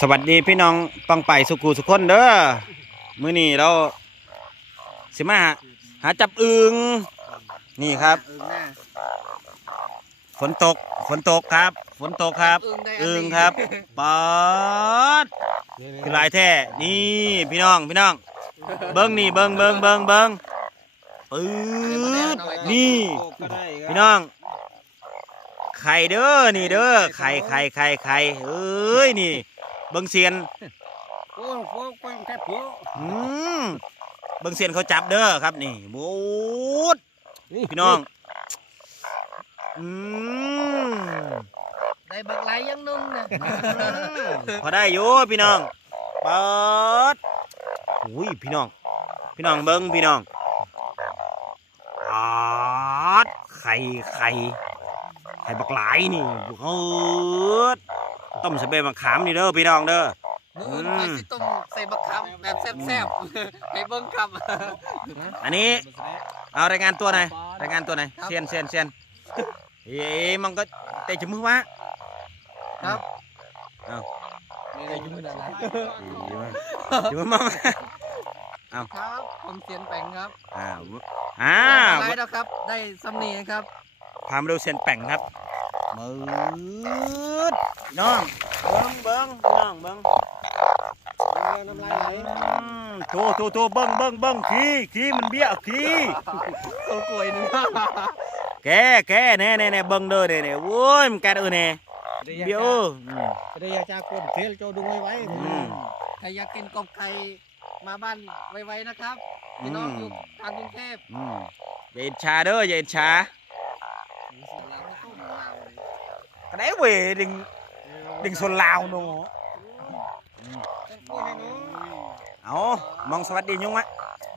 สวัสดีพี่น้องปังไปสุกูสุกคนเด้อมื้อนี้เราสิมาหาจับอึงนี่ครับอึ่งหน้าฝนตกฝนตกครับ ฝนตกครับอึ่งได้อึงครับปอดคือหลายแท้นี่พี่น้องพี่น้อง เบิ้งนี่เบิ้งเบิ้งเบิ้งเบิ้งปื๊ดนี่ พี่น้อง ไข่เด้อนี่เด้อไข่ไข่ไข่ไข่เอ้ยนี่เบิ้งเซียนโอ้โหกว้างแค่ผัวอืมเบิ้งเซียนเขาจับเด้อครับนี่บูดพี่น้องอืมได้บักไหลยังนุ่มนะพอได้อยู่พี่น้องเปิดอุ้ยพี่น้อง พี่น้องเบิ้งพี่น้องอาดไข่ไข่ ไข่บักหลายนี่เฮ้ยต้มใส่ใบมะขามนี่เด้อพี่น้องเด้อมืออื่นไปสิต้มใส่บักคำแบบแซ่บๆให้เบิ่งครับอันนี้เอารายงานตัวหน่อยรายงานตัวหน่อยครับเซียนเซียนเซียนเอ้ยมันก็เตะจมูกวะครับเอานี่ก็ยุ่งนะนะจมูกมาเอาครับผมเสียนแปงครับอ้าวอ้าได้วบักไหลแล้วครับได้ซ้ำนี่ครับ พามาดูเซียนแป่งครับมืดน้องเบิ้งเบิ้งพี่น้องเบิ้งน้ำลายไหลอืมโถโถโถเบิ้งเบิ้งเบิ้งขี้ขี้มันเบี้ยขี้โอ้กล้วยหนึงแกแกแน่แน่แน่เบิ้งเด้อเด้เด้โว้ยมันแกเออแน่เบี้ยวอืม đây là cha con thế cho đúng quay váy อืมใครอยากกินกบไข่มาบ้านไวๆนะครับพี่น้องอยู่ทางกรุงเทพอืมอย่าอิจฉาเด้ออย่าอิจฉาเราต้มลาวเลย cái đấy về đừng đừng xuân lào nô ต้องกล้วยให้หนู áo mong sao bắt đi nhung á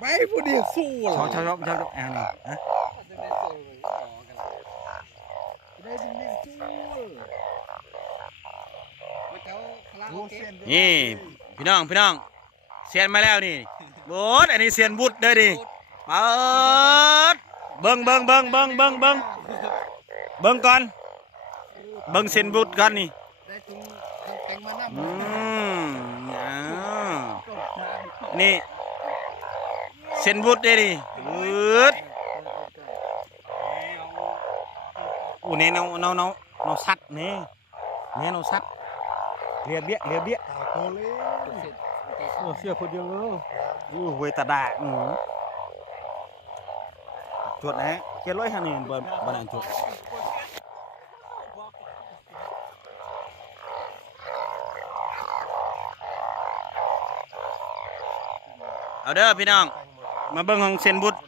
váy phụ điện xù cho cho cho cho cho à này hả? จะได้สูงต่อกัน đây đừng điện xù มาเจ้าคาราโอเกะนี่พี่น้องพี่น้องเซียนมาแล้วนี่โบดอันนี้เซียนบุตรเด้อดิเปิดเบิ้งเบิ้งเบิ้งเบิ้งเบิ้งเบิ้งเบิ้งก่อน เบิ้งเซียนบุตรก่อนนี่ได้ถุงถุงแต่งมาน้ำอืมอ่านี่เซียนบุตรเด้อดิอืดอู้นี่เนาเนาเนาเนาสัตว์นี่นี่เนาสัตว์เรียบเบี้ยเรียบเบี้ย à cô lên ở xe phụ điện nữa อู้เวตาดาอือจวดนะเจ็ดร้อยห้านี่บ่บ่ได้จวด เอาเด้อพี่น้อง มาเบิ่งของเซยนบุตร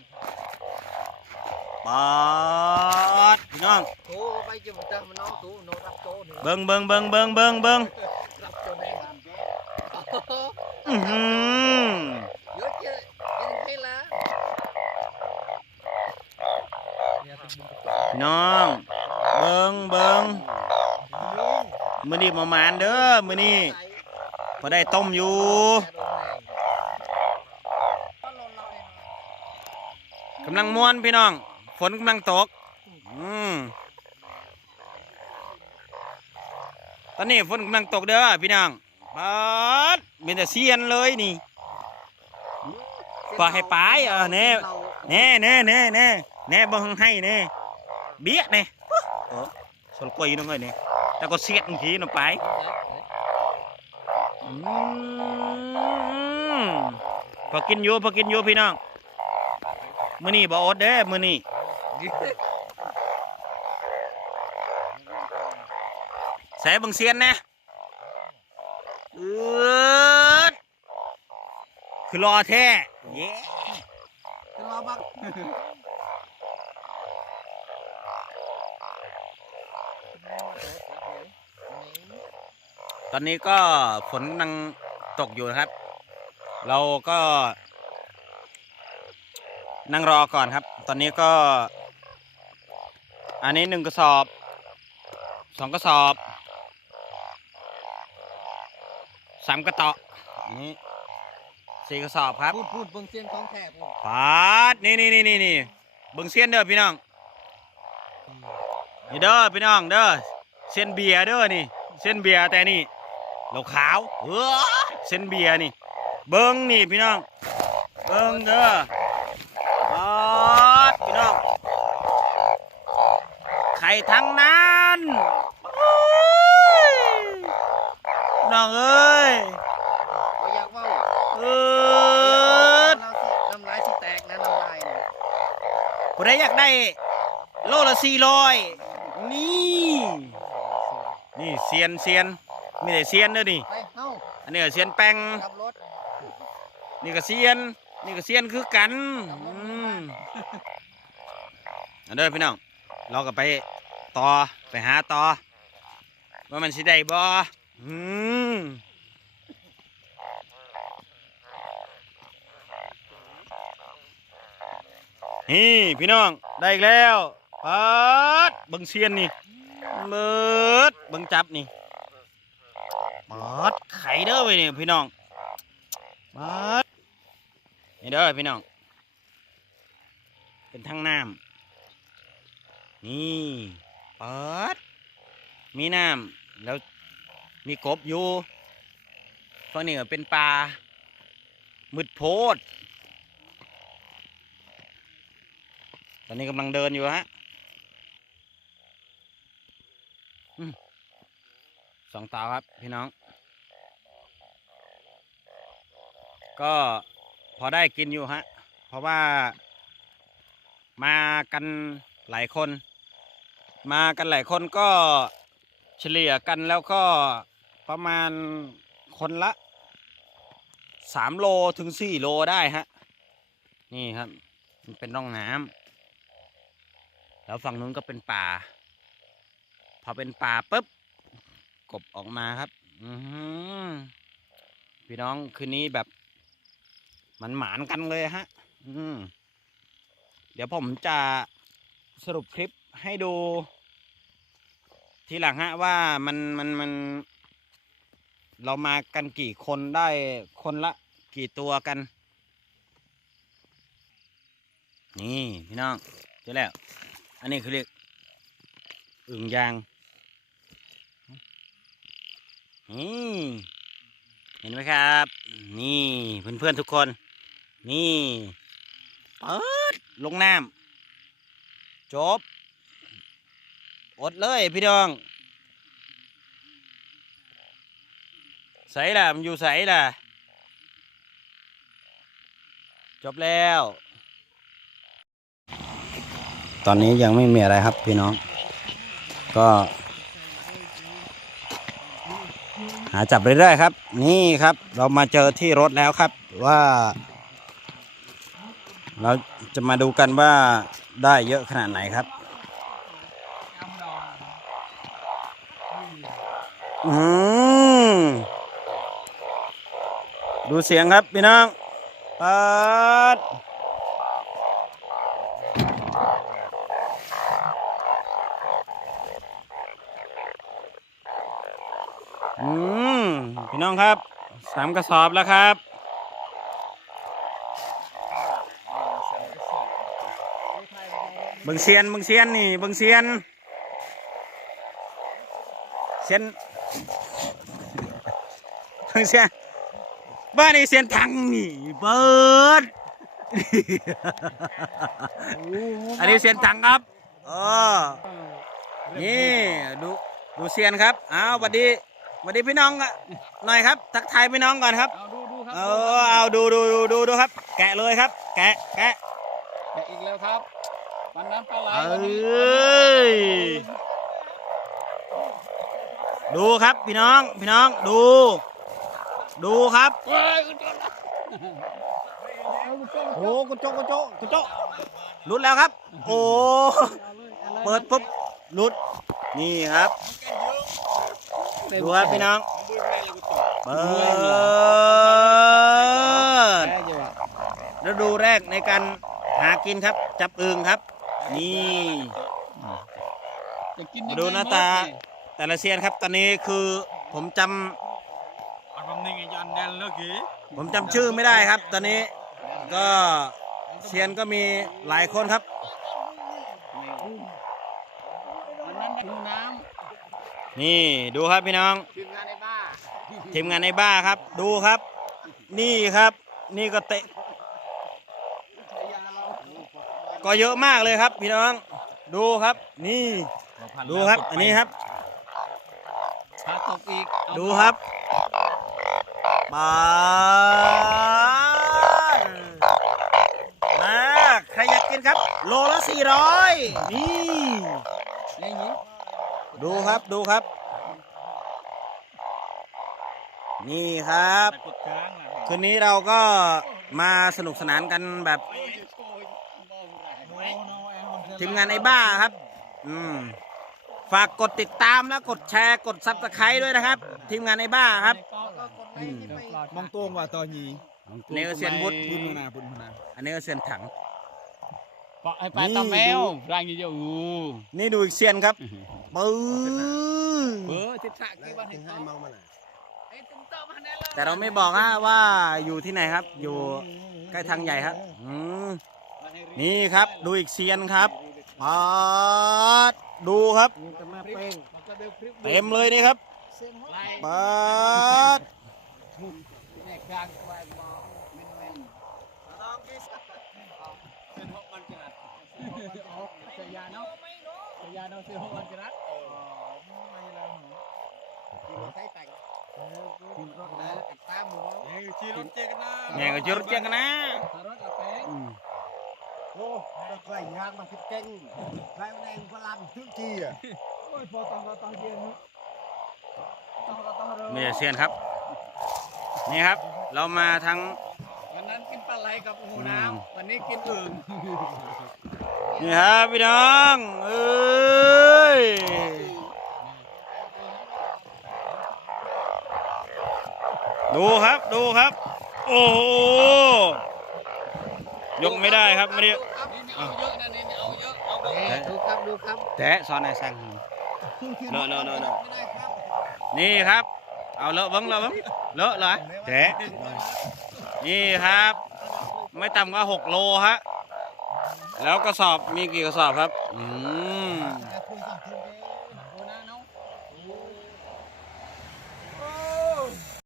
ปอดพี่น้อง โอ้ไปจุ่มจังมันน้องตู้โนรับโตนี่เบิ่งเบิ่งเบิ่งเบิ่งเบิ่งเบิ่งรับโตแน่อื้อหือเยอะเยอะยังให้ละพี่น้อง เบิ่งเบิ่งมื้อนี้ประมาณเด้อมื้อนี้พอได้ต้มอยู่ กำลังม่วนพี่น้อง ฝนกำลังตก อืมตอนนี้ฝนกำลังตกเด้อพี่น้องปัดมีแต่เสียนเลยนี่ปล่อยให้ปลายเออแน่แน่แน่แน่แน่แน่บ่ให้แน่เบี้ยแน่เออสลกวยน้องเอ้ยนี่แต่ก็เสียดขี้น้ำไปพอกินอยู่พอกินอยู่พี่น้อง มือนี้บ่อดเด้มือนี้ใส่บังเสียนน่เอืดคือรอแท้เย้จะรอบักตอนนี้ก็ฝนกำลังตกอยู่นะครับ เราก็ นั่งรอก่อนครับ ตอนนี้ก็ อันนี้หนึ่งกระสอบสองกระสอบสามกระเตาะอันนี้สี่กระสอบครับพูดพูดเบิ่งเสียงของแท้พูดปาดนี่นี่นี่นี่นี่เบิ่งเสียนเด้อพี่น้องนี่เด้อพี่น้องเด้อเส้นเบียร์เด้อนี่ เส้นเบียร์แต่นี่เหล้าขาวเออเส้นเบียร์นี่ เบิ้งนี่พี่น้อง เบิ้งเด้อ ข่ทั้งนั้นโอ้ยน้องเอ้ยเราอยากเว่าเอเออเราสิน้ำลายที่แตกนะน้ำลายเนี่ยผู้ใดอยากได้โลละสี่ร้อยนี่นี่เซียนเซียนมีแต่เซียนเด้อนี่ ไปเฮ้าอันนี้ก็เซียนแป้งขับรถนี่ก็เซียน นี่ก็เซียนคือกันอืมเอาเด้อพี่น้องเราก็ไป ต่อ ไปหาต่อ ว่ามันสิได้บ่อืมนี่พี่น้องได้อีกแล้วปัดบังเซียนนี่เบิดบังจับนี่ปัดไข่เด้อไปนี่พี่น้องปัดนี่เด้อพี่น้อง เป็นทั้งน้ำนี่ เปัดมีน้ำแล้วมีกบอยู่ฝั่งนี้เป็นปลามืดโพด ตอนนี้กำลังเดินอยู่ฮะสองเตาครับพี่น้อง ก็พอได้กินอยู่ฮะ เพราะว่ามากันหลายคน มากันหลายคนก็เฉลี่ยกันแล้วก็ประมาณคนละสามโลถึงสี่โลได้ฮะ นี่ครับมันเป็นร่องน้ำแล้วฝั่งนู้นก็เป็นป่า พอเป็นป่าปุ๊บกบออกมาครับ อือหือพี่น้องคืนนี้แบบมันหมานกันเลยฮะ อืมเดี๋ยวผมจะสรุปคลิปให้ดู ทีหลังฮะว่ามันมันมัน เรามากันกี่คนได้คนละกี่ตัวกัน นี่พี่น้องเจอแล้ว อันนี้คือเรียกอึ่งยางนี่เห็นไหมครับ นี่เพื่อนๆทุกคน นี่เปิดลงน้ำจบ อดเลยพี่น้องใส่ล่ะมันอยู่ใส่ล่ะ จบแล้ว ตอนนี้ยังไม่มีอะไรครับพี่น้อง ก็ หาจับเรื่อยๆครับ นี่ครับ เรามาเจอที่รถแล้วครับว่า เราจะมาดูกันว่าได้เยอะขนาดไหนครับ อืม ดูเสียงครับพี่น้องปัดอืมพี่น้องครับสามกระสอบแล้วครับบิงเซียนบิงเซียนนี่บิงเซียนเซียน งเซียนบ้านนี้เซียนทังนี่เบิด อันนี้เซียนทังครับเออนี่ดูดูเซียนครับอ้าวสวัสดีสวัสดีพี่น้องอะหน่อยครับ ทักทายพี่น้องก่อนครับเอาดูดูครัเออเอาดูดูดูดูดูครับ แกะเลยครับ แกะแกะแกะอีกแล้วครับวันนั้นปลาไหลเอวันนี้้ยดูครับพี่น้องพี่น้องดู ดูครับเว้ยเอาไปส่งโอ้กุโจกุโจกุโจหลุดแล้วครับ โอ้เปิดปุ๊บหลุดนี่ครับดูครับพี่น้องเปิดแกะอยู่อะฤดูแรกในการหากินครับ จับอึงครับ นี่จะกินยังไงดูหน้าตามดเนี่ยแต่ละเซียนครับตอนนี้คือผมจำ ผมจำชื่อไม่ได้ครับ ตอนนี้ก็เซียนก็มีหลายคนครับวันนั้นหิวน้นี่ดูครับพี่น้อง ทีมงานในบ้าทีมงานในบ้าครับ ดูครับ นี่ครับ นี่ก็เตะ ก็เยอะมากเลยครับ พี่น้อง ดูครับ นี่ ดูครับ อันนี้ครับถ้าตกอีกเอาดูครับ ปาดมาใครอยากกินครับ โลละสี่ร้อยนี่นี่ยิงดูครับดูครับ นี่ครับตะกุดช้างล่ะคืนนี้เราก็มาสนุกสนานกันแบบทีมงานไอ้บ้าครับ อืมฝากกดติดตามแล้วกดแชร์กดซับสไครต์ด้วยนะครับ ทีมงานไอ้บ้าครับ ก็ก็กดไลค์ที่ไปมองตวงว่าตอนนี้นี่ก็เซียนวุฒิพุ่นมานาพุ่นมานาอันนี้ก็เซียนถัง ปะให้ไปตาแมวร่างยี่เดียวอู้นี่ดูอีกเซียนครับปื้เอออทิศทางกี่วันเห็นเขาไอ้ตุ้มต้อมฮันแน่เลยแต่เราไม่บอกนะว่าอยู่ที่ไหนครับ อยู่ใกล้ทางใหญ่ครับอืมนี่ครับดูอีกเซียนครับปาดดูครับจะมาเป้งเต็มเลยนี่ครับไล่ปาด แม่กลางควายมองเม่นเม่นลองกินเป็นหกวันจันทร์เสียยาเนาะเสียยาเนาะเสียหกวันจันทร์กินใส่แต่งกินรถนะอัดตามหมูเฮ้ยชีรถเจกันนะแม่ก็จุดเจียงกันนะรถกับแป้งโอ้ใส่ยางมาพิดเก่งใส่แดงพลังทึ่งทีอะโอ้ยพอต้องก็ต้องเย็นต้องก็ต้องเร็วนี่เซียนครับ นี่ครับ เรามาทั้ง วันนั้นกินปลาไหลกับหูน้ำวันนี้กินอื่นนี่ครับพี่น้องเอ้ยดูครับดูครับ โอ้โหยกไม่ได้ครับไม่ได้นี่เอาเยอะนะนี่เอาเยอะเอาเยอะดูครับดูครับแตะซ้อนไอ้สั่งเลอะเลอะเลอะเลอะไม่ได้ครับนี่ครับ เอาเลอะเบังเลอะเบังเลอะเลยแตะนี่ครับ ไม่ต่ำกว่าหกโลฮะ แล้วกระสอบมีกี่กระสอบครับ อืม